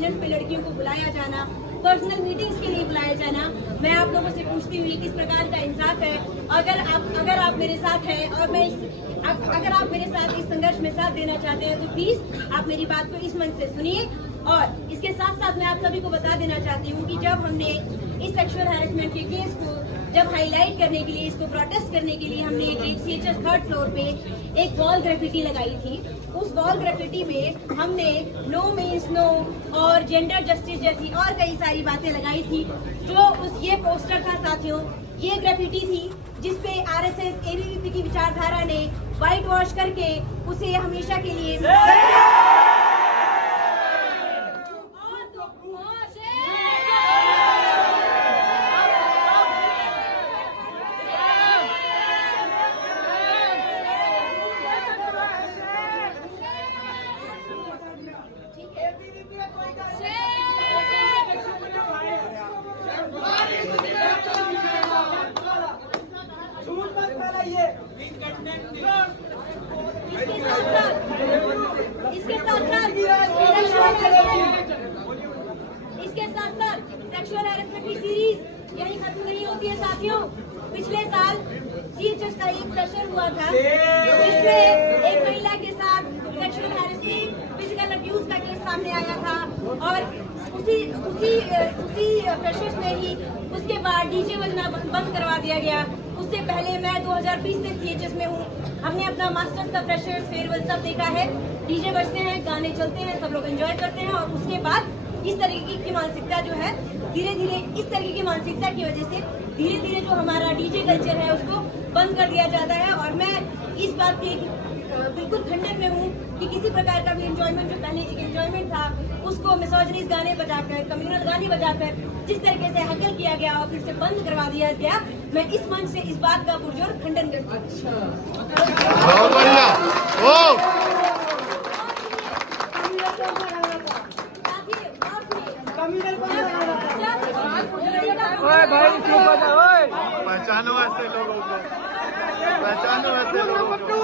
Dinner पे लड़कियों को बुलाया जाना, पर्सनल मीटिंग्स के लिए बुलाया जाना। मैं आप लोगों से पूछती हुई किस प्रकार का इंसाफ है। अगर आप मेरे साथ हैं और अगर आप मेरे साथ इस संघर्ष में साथ देना चाहते हैं तो प्लीज आप मेरी बात को इस मन से सुनिए। और इसके साथ साथ मैं आप सभी को बता देना चाहती हूँ कि जब हमने इस सेक्सुअल हैरेसमेंट के केस को जब हाईलाइट करने के लिए, इसको प्रोटेस्ट करने के लिए हमने एक CHS 3rd फ्लोर पे एक वॉल ग्रेफिटी लगाई थी। उस वॉल ग्रेफिटी में हमने नो मीन्स नो और जेंडर जस्टिस जैसी और कई सारी बातें लगाई थी। ये पोस्टर था साथियों, ये ग्रेफिटी थी जिसपे RSS ABVP की विचारधारा ने व्हाइट वॉश करके उसे हमेशा के लिए इसके साथ साथ सेक्सुअल हैरेसमेंट की सीरीज यही खत्म नहीं होती है साथियों। पिछले साल CHS का एक प्रेशर हुआ था जिसमें एक महिला के साथ सेक्सुअल हैरेसमेंट, फिजिकल अब्यूज का केस सामने आया था और उसी प्रेशर में ही उसके बाद DJ बजना बंद करवा दिया गया। उससे पहले मैं 2020 से CHS में हूँ। हमने अपना मास्टर्स का फ्रेशर्स फेयरवेल सब देखा है। DJ बजते हैं, गाने चलते हैं, सब लोग एंजॉय करते हैं और उसके बाद इस तरीके की मानसिकता जो है धीरे धीरे इस तरीके की मानसिकता की वजह से धीरे धीरे जो हमारा DJ कल्चर है उसको बंद कर दिया जाता है। और मैं इस बात के बिल्कुल खंडन में हूँ कि किसी प्रकार का भी एंजॉयमेंट जो पहले एक एंजॉयमेंट था उसको मिसोजिनिस्ट गाने बजाकर, कम्युनल गाने बजाकर जिस तरीके से हैकल किया गया और फिर से बंद करवा दिया गया, मैं इस मंच से इस बात का पुरजोर खंडन करती पहचानो ऐसे लोगों को, पहचानो ऐसे लोगों को।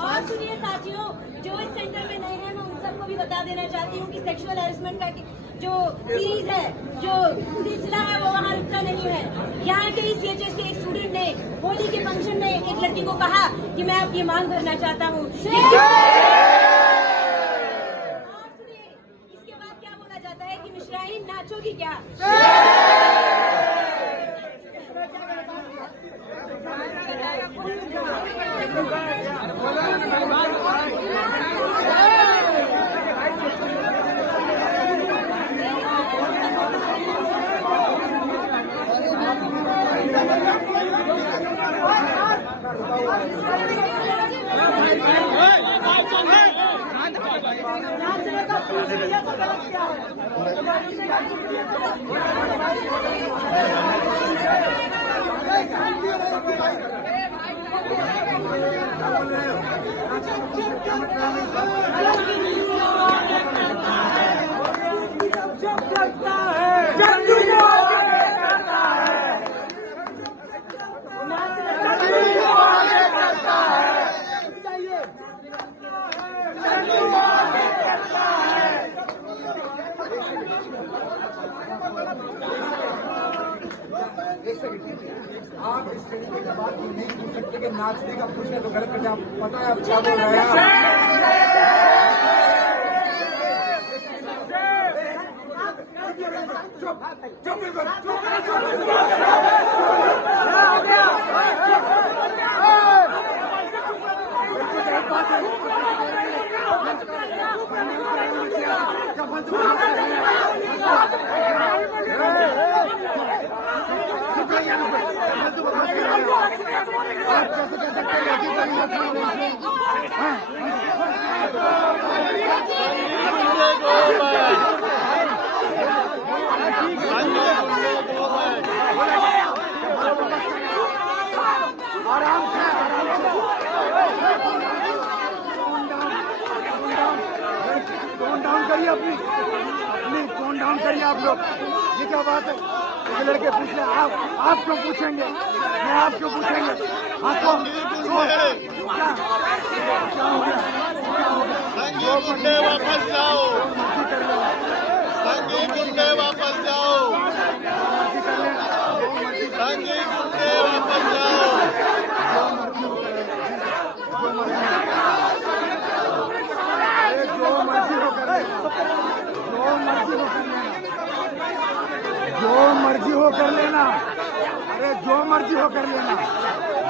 और सुनिए साथियों, जो इस सेंटर में नए हैं मैं उन सबको भी बता देना चाहती हूँ कि सेक्सुअल हैरेसमेंट का जो सीरीज है, जो सिलसिला है वो वहाँ रुकता नहीं है। यहाँ के इस CHS के एक स्टूडेंट ने होली के फंक्शन में एक लड़की को कहा कि मैं आपकी मांग भरना चाहता हूँ। और सुनिए इसके बाद क्या बोला जाता है कि मिश्राइन नाचोगी क्या? आप इस तरीके की बात नहीं पूछ सकते कि नाचने का पूछने तो गलत करते। आप पता है आप क्या बोल रहे हाँ करिए, अपनी टोन डाउन करिए आप लोग। ये क्या बात है? ये लड़के पूछ रहे आप क्यों पूछेंगे? मैं आप क्यों पूछेंगे? आपको क्या हो गया? संगी गुंडे वापस जाओ, संगी गुंडे वापस जाओ, संगी गुंडे वापस जाओ। जो मर्जी हो कर लेना, जो मर्जी हो कर लेना, अरे जो मर्जी हो कर लेना,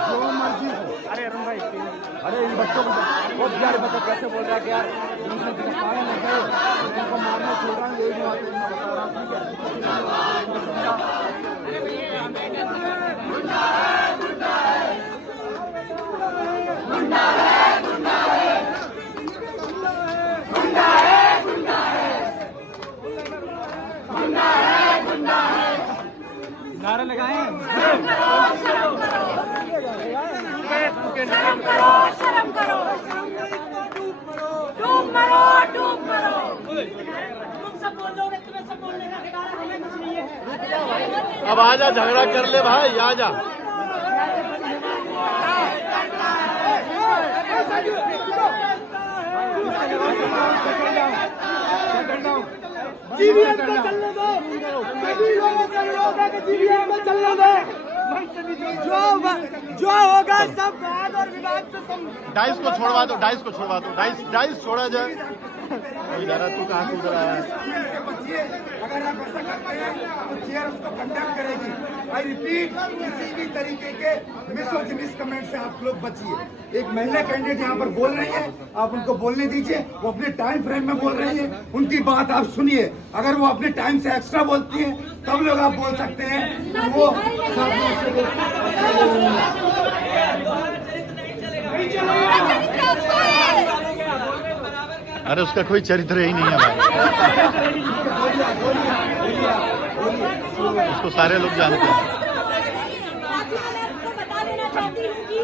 जो मर्जी हो। अरे अरुण भाई, अरे इन बच्चों को बहुत प्यारे बच्चा कैसे बोल रहा है कि यार इनसे पानी नहीं गए, इनको मारना छोड़ रहा है, यही बात है, मैं बता रहा हूँ। नारे लगाएं। शर्म करो, डूब मरो, डूब मरो। तुम सब बोल दोगे, तुम्हें सब बोलने का अधिकार है, हमें कुछ नहीं है। अब आजा, झगड़ा कर ले भाई, आजा। जीवीएम में चलने दो, सभी लोगों का विरोध है कि जीवीएम में चलने दो। जो होगा सब वाद और विवाद से डाइस को छोड़वा दो, डाइस को छोड़वा दो, डाइस छोड़ा जाए। इधर तू कहाँ कूद रहा है? अगर आप ऐसा करते हैं तो चेयर उसको कंडेम करेगी। आई रिपीट, किसी भी तरीके के मिसोजिनिस्ट कमेंट से आप लोग बचिए। एक महिला कैंडिडेट यहाँ पर बोल रही है, आप उनको बोलने दीजिए। वो अपने टाइम फ्रेम में बोल रही है, उनकी बात आप सुनिए। अगर वो अपने टाइम से एक्स्ट्रा बोलती है तब लोग आप बोल सकते हैं वो अरे उसका कोई चरित्र ही नहीं है भाई, उसको सारे लोग जानते हैं। बता देना चाहती हूँ कि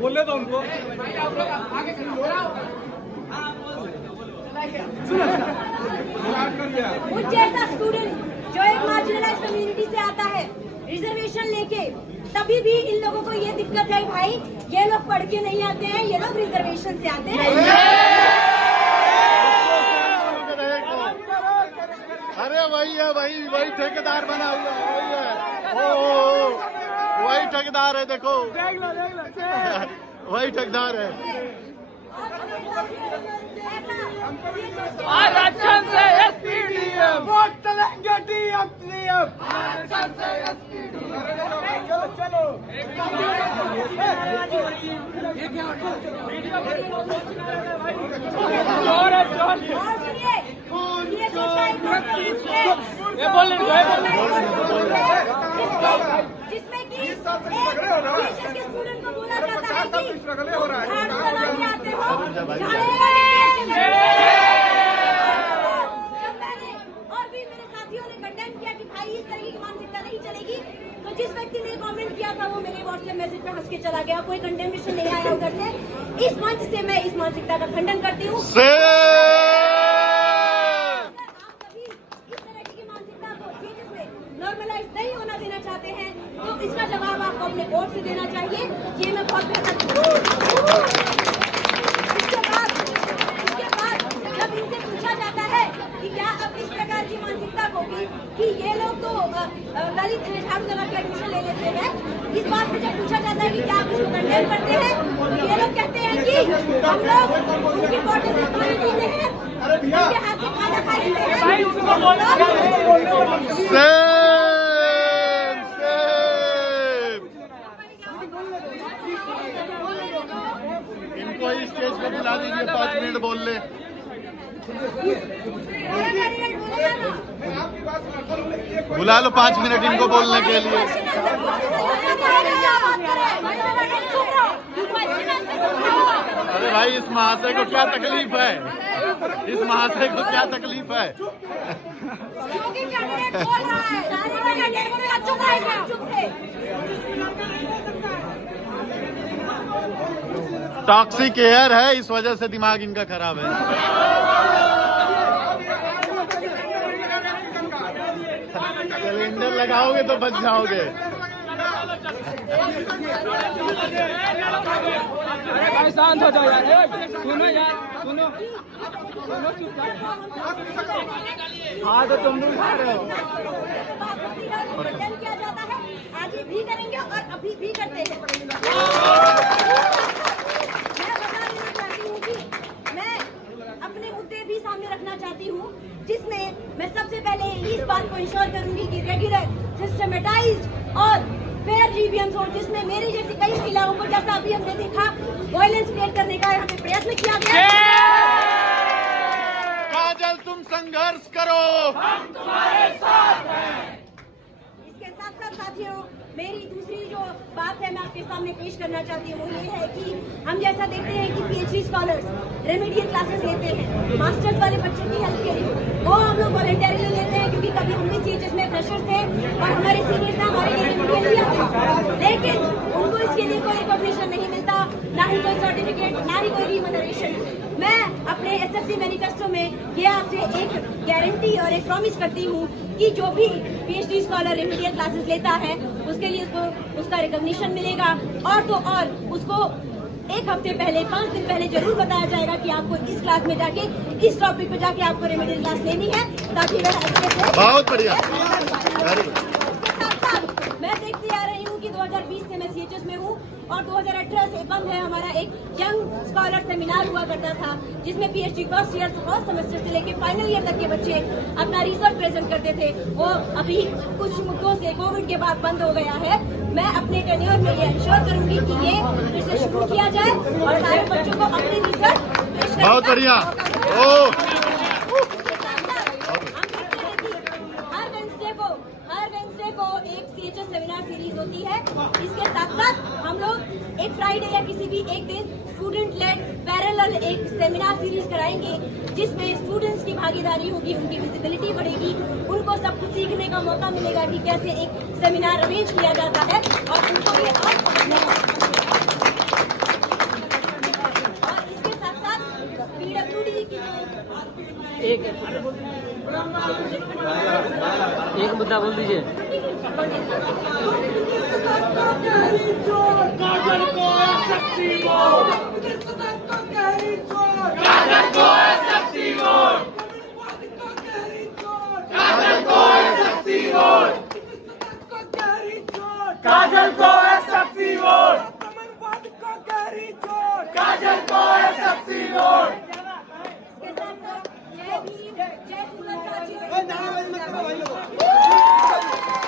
बोलने दो उनको। मुझ जैसा स्टूडेंट जो एक मार्जिनलाइज कम्युनिटी से आता है रिजर्वेशन लेके, तभी भी इन लोगों को ये दिक्कत है भाई, ये लोग पढ़ के नहीं आते हैं, ये लोग रिजर्वेशन से आते हैं। अरे वही है, वही ठेकेदार बना हुआ है, वही है। ओ वही ठेकेदार है, देखो वही ठेकेदार है। आरक्षण से एसपीडीएम, वोट चलेंगे डीएम डीएम। चलो और सुनिए, ये जो जिसमें कि के स्टूडेंट को बोला जाता है कि झाड़ू लगा के आते हो, और भी मेरे साथियों ने कंडेम किया कि भाई इस तरह की मानसिकता नहीं चलेगी। तो जिस व्यक्ति ने कमेंट किया था वो मेरे व्हाट्सएप मैसेज पे हंस के चला गया, कोई कंडेमेशन नहीं आया उधर से। इस मंच से मैं इस मानसिकता का खंडन करती हूँ। नॉर्मलाइज नहीं होना देना चाहते हैं तो इसका जवाब आपको अपने कोर्ट से देना चाहिए। ये मैं बहुत बेहतर। इसके बाद जब इनसे पूछा जाता है कि क्या अब इस प्रकार की मानसिकता होगी कि ये लोग तो दलित झाड़ू लगा के एडमिशन ले लेते हैं, इस बात पे जब पूछा जाता है कि क्या आप इसको कंडेम करते हैं, तो ये लोग कहते हैं कि हम लोग उनकी बॉटल से पानी पीते हैं, उनके हाथ से खाना खा लेते हैं। इनको ही स्टेज पे बुला दीजिए, 5 मिनट बोल ले। बुला लो 5 मिनट इनको बोलने के लिए। अरे भाई इस महाशय को क्या तकलीफ है, इस महाशय को क्या तकलीफ है? टॉक्सिक एयर है, इस वजह से दिमाग इनका खराब है। सिलेंडर लगाओगे तो बच जाओगे। अरे भाई शांत हो जाओ यार, सुनो यार, सुनो सुनो चुपचाप। हाँ तो तुम लोग खा रहे हो। खंडन किया जाता है, आगे भी करेंगे और अभी भी करते हैं। मैं बता देना चाहती हूँ कि मैं अपने मुद्दे भी सामने रखना चाहती हूँ, जिसमें मैं सबसे पहले इस बात को इंश्योर करूंगी कि रेगुलर, सिस्टमेटाइज्ड और फेयर ग्रीवियंस हो, जिसमें मेरी जैसी कई महिलाओं को, जैसा अभी हमने देखा, वायलेंस क्रिएट करने का यहाँ पे प्रयत्न किया गया। काजल तुम संघर्ष करो, हम तुम्हारे साथ हैं। इसके साथ साथ साथियों, मेरी दूसरी जो बात है मैं आपके सामने पेश करना चाहती हूँ, ये है कि हम जैसा देखते हैं कि पीएचडी स्कॉलर्स रेमेडियल क्लासेस लेते हैं मास्टर्स वाले बच्चों की हेल्प के लिए, वो हम लोग वॉलंटियरली लेते हैं, क्योंकि कभी हम भी सीएचएस में फ्रेशर्स थे और हमारे सीनियर्स ने हमारे लिए रेमेडियल लिया था, लेकिन उनको इसके लिए कोई रिकॉग्निशन नहीं मिलता, ना ही कोई सर्टिफिकेट, ना ही कोई रिमनरेशन। मैं अपने एसएफसी मैनिफेस्टो में ये आपसे एक गारंटी और एक प्रॉमिस करती हूँ कि जो भी पीएचडी स्कॉलर रेमेडियल क्लासेस लेता है उसके लिए उसका रिकॉग्निशन मिलेगा, और तो और उसको एक हफ्ते पहले, 5 दिन पहले जरूर बताया जाएगा कि आपको इस क्लास में जाके, इस टॉपिक पे जाके आपको रेमेडियल क्लास लेनी है, ताकि वह अच्छे से। बहुत बढ़िया। मैं देखती आ रही हूँ कि 2020 से मैं सीएचएस में हूँ और 2018 से बंद है हमारा एक यंग स्कॉलर सेमिनार हुआ करता था, जिसमें पीएचडी फर्स्ट सेमेस्टर से लेके फाइनल ईयर तक के बच्चे अपना रिसर्च प्रेजेंट करते थे। वो अभी कुछ मुद्दों से कोविड के बाद बंद हो गया है। मैं अपने टेन्योर में ये इंश्योर करूंगी कि ये फिर से शुरू किया जाए और सारे बच्चों को अपनी रिसर्च पेश करने बहुत का बढ़िया। मौका मिले। ओ हर वेंसडे को एक सीएचएस सेमिनार सीरीज होती है। इसके साथ साथ हम लोग एक फ्राइडे या किसी भी एक दिन स्टूडेंट लेड पैरेलल एक सेमिनार सीरीज कराएंगे, जिसमें स्टूडेंट्स की भागीदारी होगी, उनकी विजिबिलिटी बढ़ेगी, उनको सब कुछ सीखने का मौका मिलेगा कि कैसे एक सेमिनार अरेंज किया जाता है और उनको ये और समझने का। और इसके साथ साथ पीडब्ल्यूडी की एक मुद्दा बोल दीजिए। काजल को शक्ति वोट, काजल को शक्ति वोट, काजल को शक्ति वोट, काजल को शक्ति वोट, काजल को शक्ति वोट।